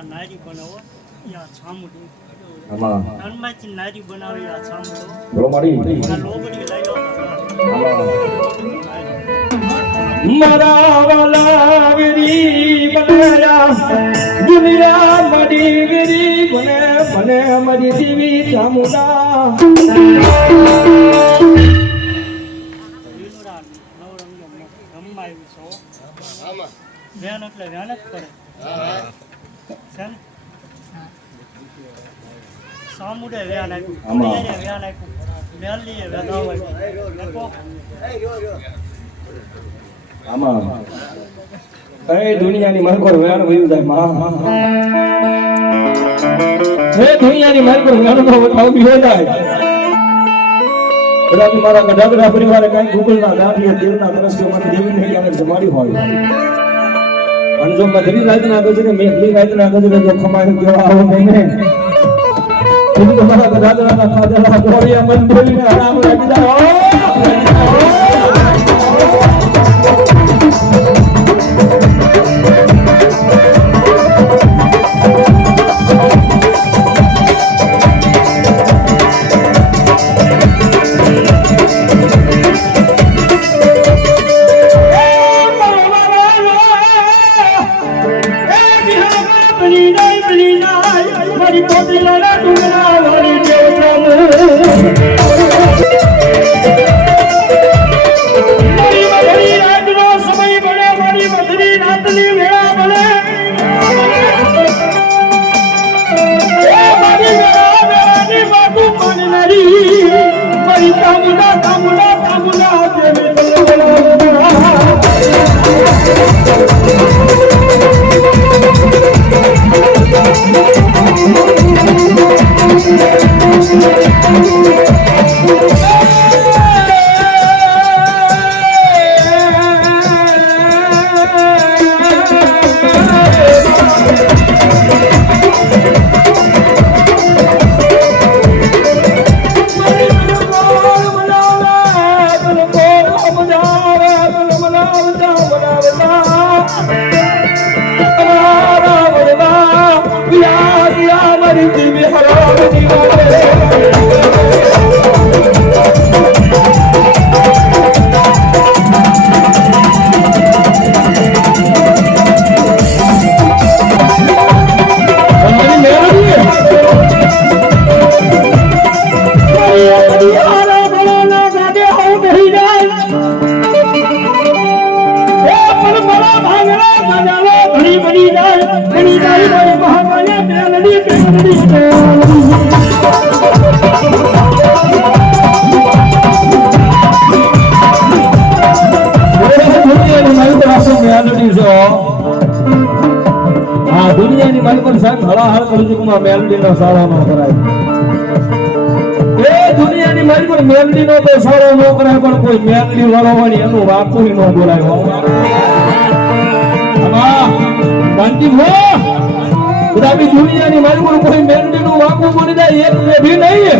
આ નારી બનાવો યા છામુડી આમાં ધનમાંથી નારી બનાવી આ છામુડો બોલો મારી આ લોબડી લાવ્યો મારા વાલા વેરી બનાયા દુનિયા મડી ગરી બને બને મરી દેવી ચામુંડા લીલુડા નવરંગ રમાયું છો આમાં વ્યાન એટલે વ્યાન જ કરે છે ને સામુડે વ્યાન આપ્યું કુડિયારે વ્યાન આપ્યું મેલીએ વેદાવ આપ્યું આમાં એ દુનિયાની માલકોર વેણ વયું જાય માં હે દુનિયાની માલકોર વેણ તો આવતી હોય જાય કદાચ મારા ગઢાગડા પરિવારે કાંઈ ગૂગલના દાંડિયા દેવના દ્રશ્યમાંથી દેવીને ક્યાંક જમાડી હોય અને જો મધરી રાતના ગજરે મેઘલી રાતના ગજરે જો ખમાઈ ગયો આવો નહીં ને તમારા ગઢાગડાના ખાધેલા ગોળિયા મન બોલીને આરામ રાખી જાય દુનિયાની માલકોર સાહેબ હળાહળ કળજુગમાં મેલડીનો સારો ન કરાય એ દુનિયાની માલકોર મેલડીનો તો સારો ન કરાય પણ કોઈ મેલડી વળવાની એનું વાકું ન બોલાય આમાં શાંતિ ભો કદાપી દુનિયાની માલકોર કોઈ મેલડીનું વાકું મળી જાય એક પેઢી નહીં